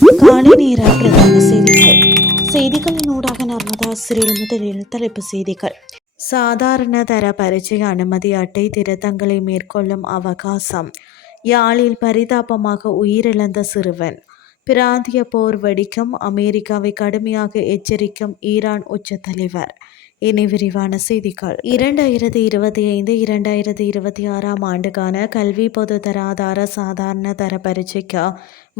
காலை நேர பிரதான செய்திகள். செய்திகளின் ஊடாக நர்மதா சிறில் முதலில் தலைப்பு செய்திகள். சாதாரண தர பரீட்சை அனுமதி அட்டை திருத்தங்களை மேற்கொள்ளும் அவகாசம். யாழில் பரிதாபமாக உயிரிழந்த சிறுவன். பிராந்திய போர் வெடிக்கும் அமெரிக்காவை கடுமையாக எச்சரிக்கும் ஈரான் உச்ச தலைவர். இனி விரிவான செய்திகள். இரண்டாயிரத்தி இருபத்தி ஐந்து இரண்டாயிரத்தி இருபத்தி ஆறாம் ஆண்டுக்கான கல்வி பொது தராதார சாதாரண தர பரீட்சைக்கு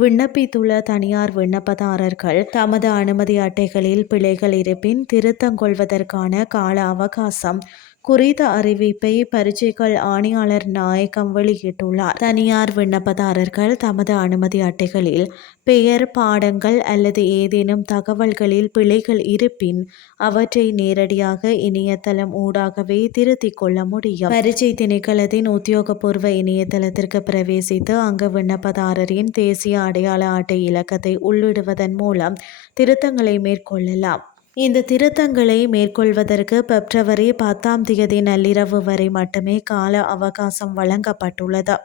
விண்ணப்பித்துள்ள தனியார் விண்ணப்பதாரர்கள் தமது அனுமதி அட்டைகளில் பிழைகள் இருப்பின் திருத்தங்கொள்வதற்கான கால அவகாசம் குறித்த அறிவிப்பை பரீட்சைகள் ஆணையாளர் நாயகம் வெளியிட்டுள்ளார். தனியார் விண்ணப்பதாரர்கள் தமது அனுமதி அட்டைகளில் பெயர் பாடங்கள் அல்லது ஏதேனும் தகவல்களில் பிழைகள் இருப்பின் அவற்றை நேரடியாக இணையதளம் ஊடாகவே திருத்திக் கொள்ள முடியும். பரீட்சை திணைக்களத்தின் உத்தியோகபூர்வ இணையதளத்திற்கு பிரவேசித்து அங்கு விண்ணப்பதாரரின் தேசிய அடையாள அட்டை இலக்கத்தை உள்ளிடுவதன் மூலம் திருத்தங்களை மேற்கொள்ளலாம். இந்த திருத்தங்களை மேற்கொள்வதற்கு பிப்ரவரி பத்தாம் தேதி நள்ளிரவு வரை மட்டுமே கால அவகாசம் வழங்கப்பட்டுள்ளது.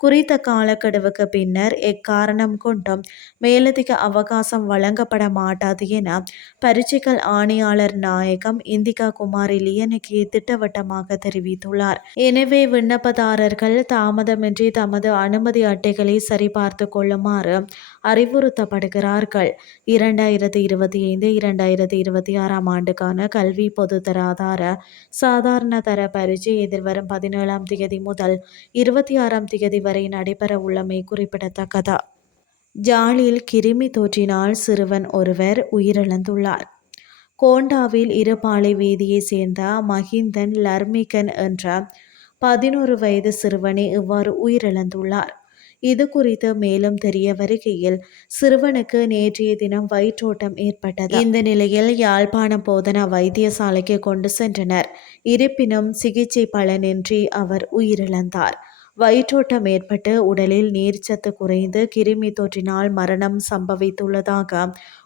குறித்த காலக்கெடுவுக்கு பின்னர் எக்காரணம் கொண்டும் மேலதிக அவகாசம் வழங்கப்பட மாட்டாது என பரீட்சைகள் ஆணையாளர் நாயகம் இந்திகா குமாரி லியனுக்கு திட்டவட்டமாக தெரிவித்துள்ளார். எனவே விண்ணப்பதாரர்கள் தாமதமின்றி தமது அனுமதி அட்டைகளை சரிபார்த்து கொள்ளுமாறு அறிவுறுத்தப்படுகிறார்கள். இரண்டாயிரத்தி இருபத்தி ஐந்து இரண்டாயிரத்தி இருபத்தி ஆறாம் ஆண்டுக்கான கல்வி பொதுத்தராதார சாதாரண தர பரீட்சை எதிர்வரும் பதினேழாம் தேதி முதல் இருபத்தி ஆறாம் தேதி வரை நடைபெற உள்ளமை குறிப்பிடத்தக்கதா? ஜாலியில் கிருமி தொற்றினால் சிறுவன் ஒருவர் உயிரிழந்துள்ளார். கோண்டாவில் இருபாலை வீதியை சேர்ந்த மஹிந்தன் லர்மிகன் என்ற பதினோரு வயது சிறுவனே இவ்வாறு உயிரிழந்துள்ளார். இது குறித்து மேலும் தெரிய வருகையில் சிறுவனுக்கு நேற்றைய தினம் வயிற்றோட்டம் ஏற்பட்டது. இந்த நிலையில் யாழ்ப்பாணம் போதனா வைத்தியசாலைக்கு கொண்டு சென்றனர். இருப்பினும் சிகிச்சை பலனின்றி அவர் உயிரிழந்தார். வயிற்றோட்டம் ஏற்பட்டு உடலில் நீர்ச்சத்து குறைந்து கிருமி தொற்றினால் மரணம் சம்பவித்துள்ளதாக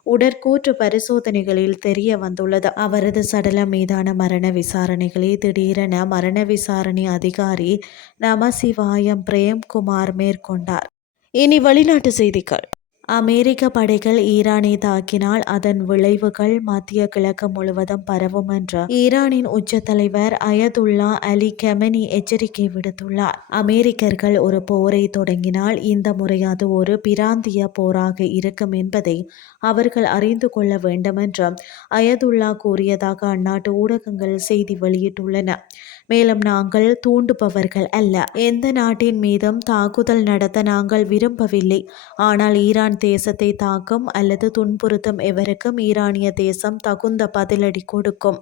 உடற்கூற்று பரிசோதனைகளில் தெரிய வந்துள்ளது. அவரது சடலம் மீதான மரண விசாரணைகளை திடீரென மரண விசாரணை அதிகாரி நமசிவாயம் பிரேம்குமார் மேற்கொண்டார். இனி வெளிநாட்டு செய்திகள். அமெரிக்க படைகள் ஈரானை தாக்கினால் அதன் விளைவுகள் மத்திய கிழக்கு முழுவதும் பரவும் என்று ஈரானின் உச்ச தலைவர் அயதுல்லா அலி கெமனி எச்சரிக்கை விடுத்துள்ளார். அமெரிக்கர்கள் ஒரு போரை தொடங்கினால் இந்த முறை அது ஒரு பிராந்திய போராக இருக்கும் என்பதை அவர்கள் அறிந்து கொள்ள வேண்டும் என்று அயதுல்லா கூறியதாக அந்நாட்டு ஊடகங்கள் செய்தி வெளியிட்டுள்ளன. மேலும் நாங்கள் தூண்டுபவர்கள் அல்ல. எந்த நாட்டின் மீதும் தாக்குதல் நடத்த நாங்கள் விரும்பவில்லை. ஆனால் ஈரான் தேசத்தை தாக்கும் அல்லது துன்புறுத்தும் எவருக்கும் ஈரானிய தேசம் தகுந்த பதிலடி கொடுக்கும்.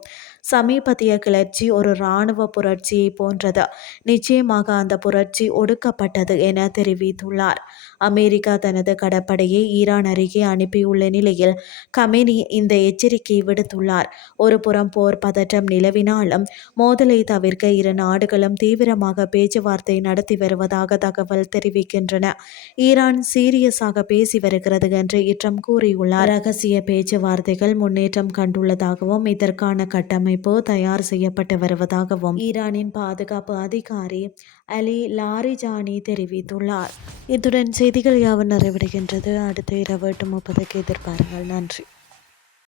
சமீபத்திய கிளர்ச்சி ஒரு இராணுவ புரட்சியை போன்றது. நிச்சயமாக அந்த புரட்சி ஒடுக்கப்பட்டது என தெரிவித்துள்ளார். அமெரிக்கா தனது கடற்படையை ஈரான் அருகே அனுப்பியுள்ள நிலையில் கமெனி இந்த எச்சரிக்கையை விடுத்துள்ளார். ஒரு புறம் போர் பதற்றம் நிலவினாலும் மோதலை தவிர்க்க இரு நாடுகளும் தீவிரமாக பேச்சுவார்த்தை நடத்தி வருவதாக தகவல் தெரிவிக்கின்றன. ஈரான் சீரியஸாக பேசி வருகிறது என்று இற்றம் கூறியுள்ளார். ரகசிய பேச்சுவார்த்தைகள் முன்னேற்றம் கண்டுள்ளதாகவும் இதற்கான கட்டமைப்பு தயார் செய்யப்பட்டு வருவதாகவும் ஈரானின் பாதுகாப்பு அதிகாரி அலி லாரிஜானி தெரிவித்துள்ளார். இத்துடன் செய்திகள் யாவும் நிறைவடைகின்றது. அடுத்த இரவு எட்டு முப்பதுக்கு எதிர்பாருங்கள். நன்றி.